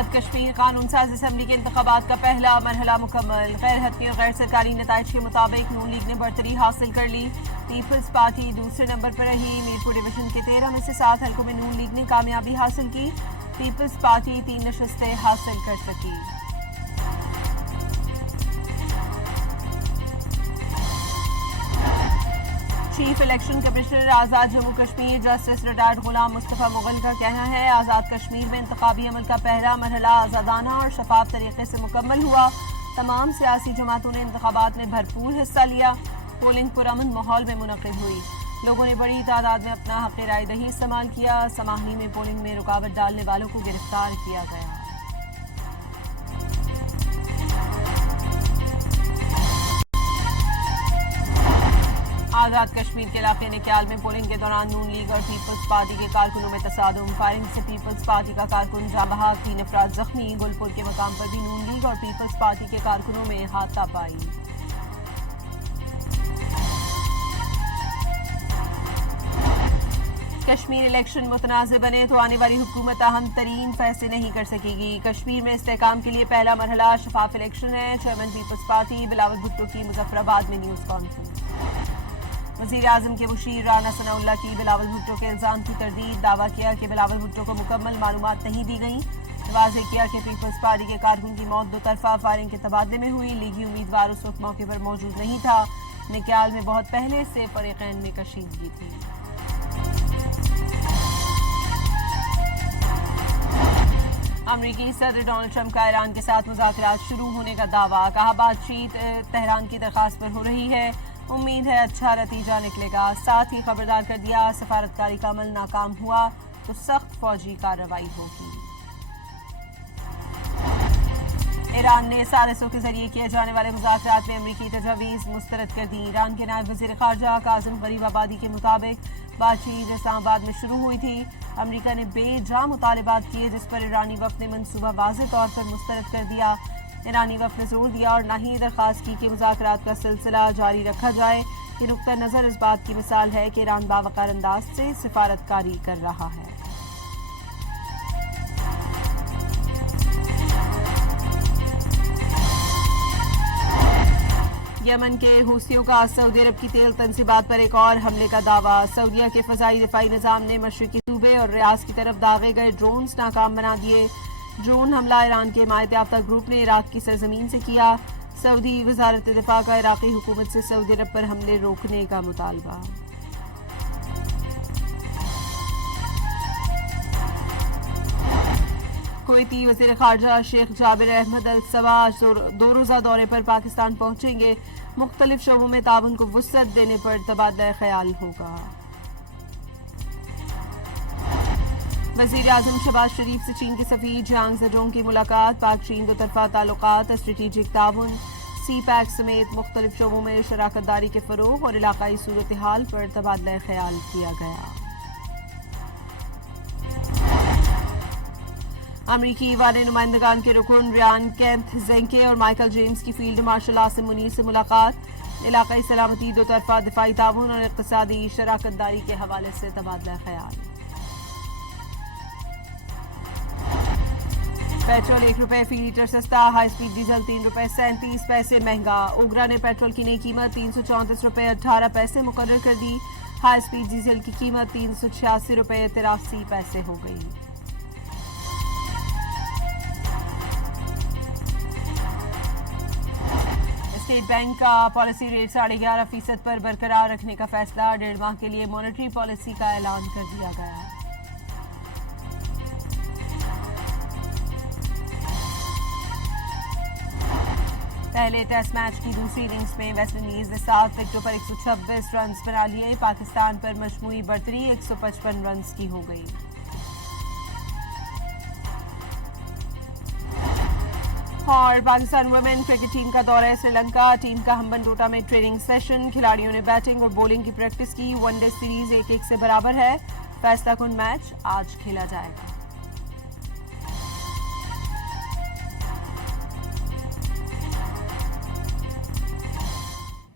आज़ाद कश्मीर कानून साज असम्बली के इंतखाबात का पहला मरहला मुकम्मल। गैर हतमी और गैर सरकारी नताइज के मुताबिक नून लीग ने बरतरी हासिल कर ली। पीपल्स पार्टी दूसरे नंबर पर रही। मीरपुर डिवीजन के 13 में से 7 हलकों में नून लीग ने कामयाबी हासिल की। पीपल्स पार्टी 3 नशस्तें हासिल कर सकी। चीफ इलेक्शन कमिश्नर आज़ाद जम्मू कश्मीर जस्टिस रिटायर्ड गुलाम मुस्तफ़ा मुगल का कहना है, आज़ाद कश्मीर में इंतखाबी अमल का पहला मरहला आज़ादाना और शफाफ तरीके से मुकम्मल हुआ। तमाम सियासी जमातों ने इंतखाबात में भरपूर हिस्सा लिया। पोलिंग पुरअमन माहौल में मुनक़िद हुई। लोगों ने बड़ी तादाद में अपना हक़ राय दही इस्तेमाल किया। समाहनी में पोलिंग में रुकावट डालने वालों को गिरफ्तार किया गया। आज़ाद कश्मीर के इलाके निक्याल में पोलिंग के दौरान नून लीग और पीपल्स पार्टी के कारकुनों में तसादुम। फायरिंग से पीपल्स पार्टी का कारकुन जाँ बहक, 3 अफराद जख्मी। गुलपुर के मकाम पर भी नून लीग और पीपल्स पार्टी के कारकुनों में हाथापाई। कश्मीर इलेक्शन मुतनाज़ बने तो आने वाली हुकूमत अहम तरीन फैसले नहीं कर सकेगी। कश्मीर में इस्तेहकाम के लिए पहला मरहला शफाफ इलेक्शन है। Chairman peoples party Bilawal Bhutto की मुजफ्फराबाद में न्यूज़ कॉन्फ्रेंस। वज़ीर आज़म के मुशीर राना सनाउल्लाह की बिलावल भुट्टो के इल्ज़ाम की तरदीद। दावा किया कि बिलावल भुट्टो को मुकम्मल मालूमात नहीं दी गई। वाज़ेह किया कि पीपल्स पार्टी के कारकुन की मौत 2 तरफ़ा फायरिंग के तबादले में हुई। लीगी उम्मीदवार उस वक्त मौके पर मौजूद नहीं था। निक्याल में बहुत पहले से फरीक़ैन में कशीदगी थी। अमरीकी सदर डोनाल्ड ट्रंप का ईरान के साथ मुज़ाकरात शुरू होने का दावा। कहा, बातचीत तेहरान की दरख्वास्त पर हो रही है। उम्मीद है अच्छा नतीजा निकलेगा। साथ ही खबरदार कर दिया, सफारतकारी का अमल नाकाम हुआ तो सख्त फौजी कार्रवाई होगी। ईरान ने सारसों के जरिए किए जाने वाले मुज़ाकरात में अमरीकी तजवीज़ मुस्तरद कर दी। ईरान के नायब वज़ीर ख़ारजा काज़िम गरीबाबादी के मुताबिक बातचीत इस्लामाबाद में शुरू हुई थी। अमरीका ने बेजा मुतालबात किए जिस पर ईरानी वफ़द ने मनसूबा वाज़ेह तौर पर मुस्तरद कर दिया। ईरानी वफ़द ने जोर दिया और ना ही दरख्वास्त की कि मुज़ाकरात का सिलसिला जारी रखा जाए। ये नुक्ता नज़र इस बात की मिसाल है कि ईरान बावकार अंदाज से सिफारतकारी कर रहा है। यमन के हूसियों का सऊदी अरब की तेल तंसीबात पर एक और हमले का दावा। सऊदीया के फ़ज़ाई दिफ़ाई निज़ाम ने मशरिकी सूबे और रियाज की तरफ दागे गए ड्रोन्स नाकाम बना दिए। ड्रोन हमला ईरान के हिमायत याफ्ता ग्रुप ने इराक की सरजमीन से किया। सऊदी वज़ारत दिफा का इराक़ी हुकूमत से सऊदी अरब पर हमले रोकने का मुतालबा। कुवैती वज़ीर ख़ारजा शेख जाबिर अहमद अल सबा आज 2 रोज़ा दौरे पर पाकिस्तान पहुंचेंगे। मुख्तलिफ शोबों में ताउन को वुसअत देने पर तबादला ख्याल होगा। वज़ीर आज़म शहबाज शरीफ से चीन के सफ़ीर जियांग ज़ेडोंग की मुलाकात। पाक चीन 2 तरफ़ा ताल्लुकात, स्ट्रेटेजिक ताउन, सी पैक समेत मुख्तलिफ शोबों में शराकत दारी के फ़रोग़ और इलाक़ाई सूरत हाल पर तबादला ख्याल किया गया। अमरीकी वाले नुमाइंदगान के रुकन रियान केंथ ज़ेंके और माइकल जेम्स की फील्ड मार्शल आसिम मुनीर से मुलाकात। इलाक़ाई सलामती, 2 तरफ़ा दिफ़ाई ताउन और इक़्तिसादी शराकत दारी के हवाले से तबादला ख्याल। पेट्रोल 1 रुपये फी लीटर सस्ता। हाई स्पीड डीजल 3 रुपये 37 पैसे महंगा। ओगरा ने पेट्रोल की नई कीमत 334 रुपये 18 पैसे मुकर्रर कर दी। हाई स्पीड डीजल की कीमत 386 रुपये 83 पैसे हो गई। स्टेट बैंक का पॉलिसी रेट 11.5% पर बरकरार रखने का फैसला। 1.5 माह के लिए मॉनेटरी पॉलिसी का ऐलान कर दिया गया। पहले टेस्ट मैच की दूसरी इनिंग्स में वेस्ट इंडीज ने 7 विकेटों पर 126 रन बना लिए। पाकिस्तान पर मजमूई बढ़तरी 155 रन की हो गई। और पाकिस्तान वुमेन क्रिकेट टीम का दौरा है श्रीलंका। टीम का हम्बनटोटा में ट्रेनिंग सेशन। खिलाड़ियों ने बैटिंग और बॉलिंग की प्रैक्टिस की। वनडे सीरीज 1-1 से बराबर है। फैसला कुन मैच आज खेला जाएगा।